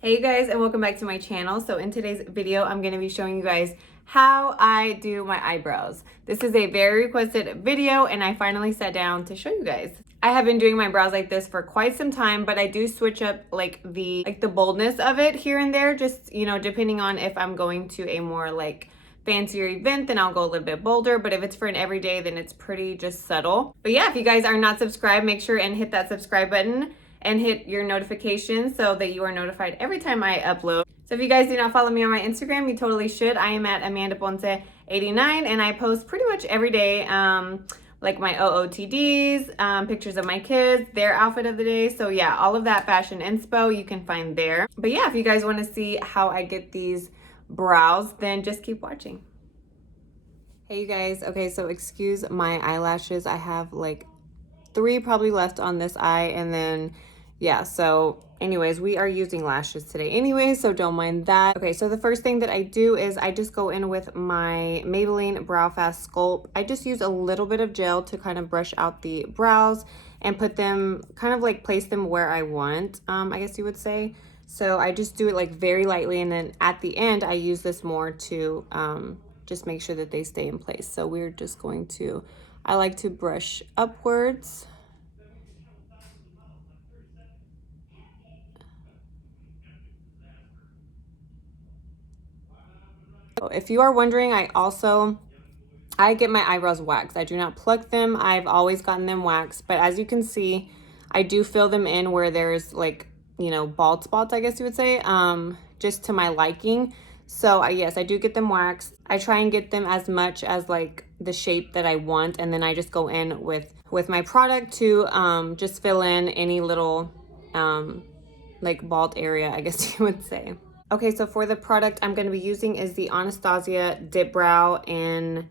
Hey you guys, and welcome back to my channel. So in today's video, I'm going to be showing you guys how I do my eyebrows. This is a very requested video and I finally sat down to show you guys. I have been doing my brows like this for quite some time, but I do switch up like the boldness of it here and there, just, you know, depending on if I'm going to a more like fancier event, then I'll go a little bit bolder. But if it's for an everyday, then it's pretty just subtle. But yeah, if you guys are not subscribed, make sure and hit that subscribe button and hit your notifications so that you are notified every time I upload. So if you guys do not follow me on my Instagram, you totally should. I am at Amanda Ponce 89 and I post pretty much every day like my OOTDs, pictures of my kids, their outfit of the day. So yeah, all of that fashion inspo you can find there. But yeah, if you guys want to see how I get these brows, then just keep watching. Hey you guys, okay, so excuse my eyelashes. I have like 3 probably left on this eye, and then yeah, so anyways, we are using lashes today anyway, so don't mind that. Okay, so the first thing that I do is I just go in with my Maybelline Brow Fast Sculpt. I just use a little bit of gel to kind of brush out the brows and put them, kind of like place them where I want, I guess you would say. So I just do it like very lightly, and then at the end I use this more to just make sure that they stay in place. So we're just going to, I like to brush upwards. If you are wondering, I get my eyebrows waxed. I do not pluck them. I've always gotten them waxed, but as you can see, I do fill them in where there's like, you know, bald spots, I guess you would say, just to my liking. So yes, I do get them waxed. I try and get them as much as like the shape that I want, and then I just go in with my product to just fill in any little like bald area, I guess you would say. Okay, so for the product I'm going to be using is the Anastasia Dip Brow in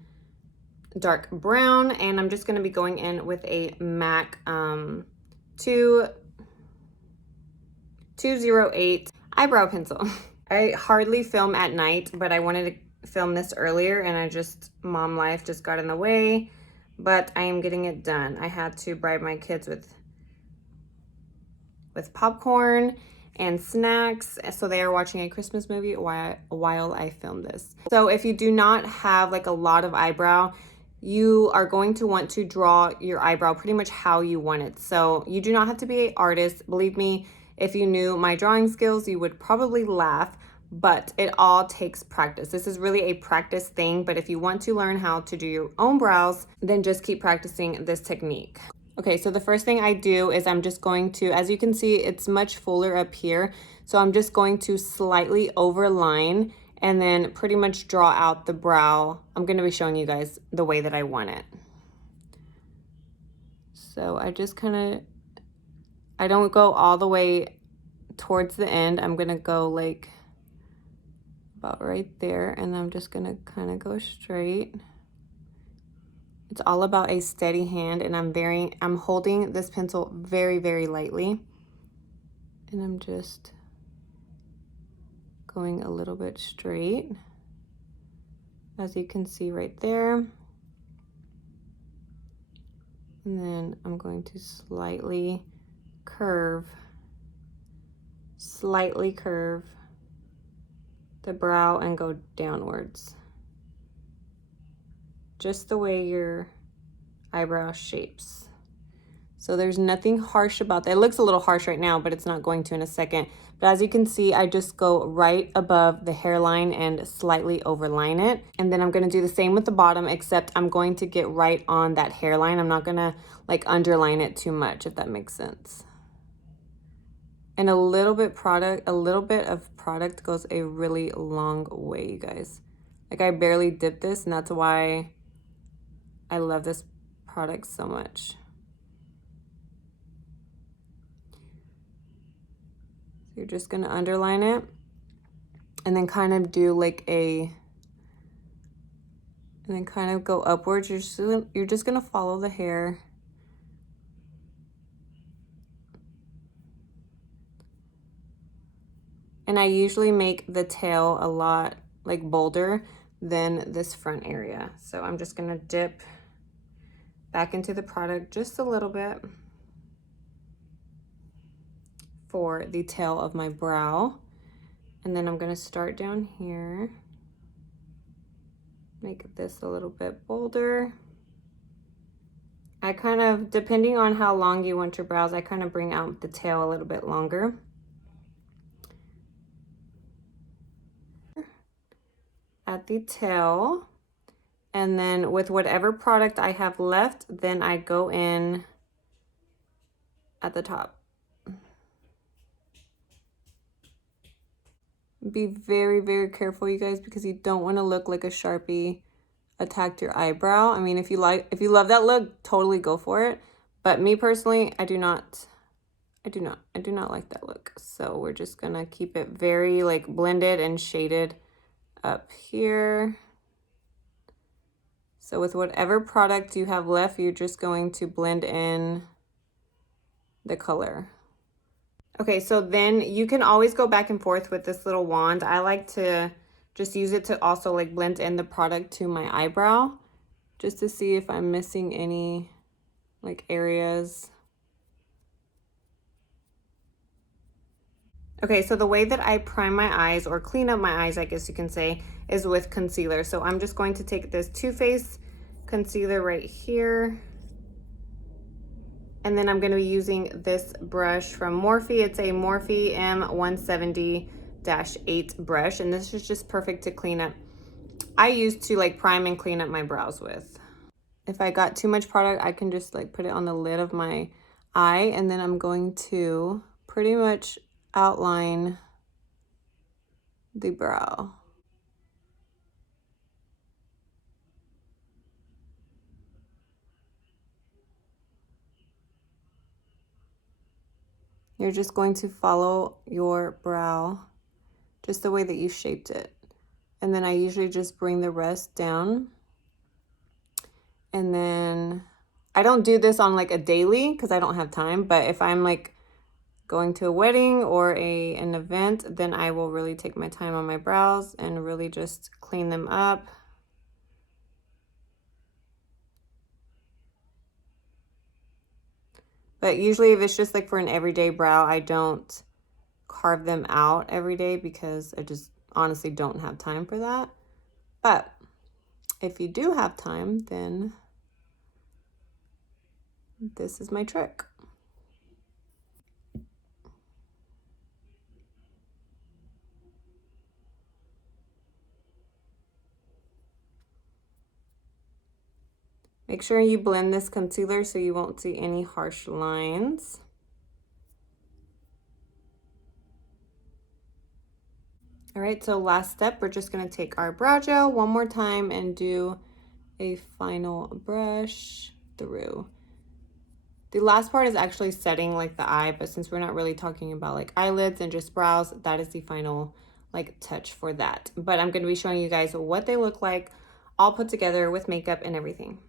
dark brown, and I'm just going to be going in with a MAC 208 eyebrow pencil. I hardly film at night, but I wanted to film this earlier, and mom life just got in the way, but I am getting it done. I had to bribe my kids with popcorn and snacks, so they are watching a Christmas movie while I film this. So if you do not have like a lot of eyebrow, you are going to want to draw your eyebrow pretty much how you want it. So you do not have to be an artist. Believe me, if you knew my drawing skills, you would probably laugh, but it all takes practice. This is really a practice thing, but if you want to learn how to do your own brows, then just keep practicing this technique. Okay, so the first thing I do is I'm just going to, as you can see, it's much fuller up here. So I'm just going to slightly overline and then pretty much draw out the brow. I'm going to be showing you guys the way that I want it. So I just I don't go all the way towards the end. I'm going to go like about right there, and I'm just going to kind of go straight. It's all about a steady hand, and I'm holding this pencil very, very lightly. And I'm just going a little bit straight, as you can see right there. And then I'm going to slightly curve the brow and go downwards. Just the way your eyebrow shapes. So there's nothing harsh about that. It looks a little harsh right now, but it's not going to in a second. But as you can see, I just go right above the hairline and slightly overline it. And then I'm going to do the same with the bottom, except I'm going to get right on that hairline. I'm not going to like underline it too much, if that makes sense. And a little bit of product goes a really long way, you guys. Like, I barely dip this, and that's why I love this product so much. You're just gonna underline it and then kind of do like and then kind of go upwards. You're just gonna follow the hair. And I usually make the tail a lot like bolder than this front area. So I'm just gonna dip back into the product just a little bit for the tail of my brow. And then I'm gonna start down here. Make this a little bit bolder. I kind of, depending on how long you want your brows, I kind of bring out the tail a little bit longer. At the tail. And then with whatever product I have left, then I go in at the top. Be very, very careful, you guys, because you don't want to look like a Sharpie attacked your eyebrow. I mean, if you love that look, totally go for it. But me personally, I do not like that look. So we're just gonna keep it very like blended and shaded up here. So with whatever product you have left, you're just going to blend in the color. Okay, so then you can always go back and forth with this little wand. I like to just use it to also like blend in the product to my eyebrow, just to see if I'm missing any like areas. Okay, so the way that I prime my eyes, or clean up my eyes, I guess you can say, is with concealer. So I'm just going to take this Too Faced concealer right here. And then I'm going to be using this brush from Morphe. It's a Morphe M170-8 brush. And this is just perfect to clean up. I used to like prime and clean up my brows with. If I got too much product, I can just like put it on the lid of my eye. And then I'm going to pretty much outline the brow. You're just going to follow your brow just the way that you shaped it. And then I usually just bring the rest down. And then I don't do this on like a daily because I don't have time, but if I'm like going to a wedding or an event, then I will really take my time on my brows and really just clean them up. But usually if it's just like for an everyday brow, I don't carve them out every day because I just honestly don't have time for that. But if you do have time, then this is my trick. Make sure you blend this concealer so you won't see any harsh lines. All right, so last step, we're just gonna take our brow gel one more time and do a final brush through. The last part is actually setting like the eye, but since we're not really talking about like eyelids and just brows, that is the final like touch for that. But I'm gonna be showing you guys what they look like all put together with makeup and everything.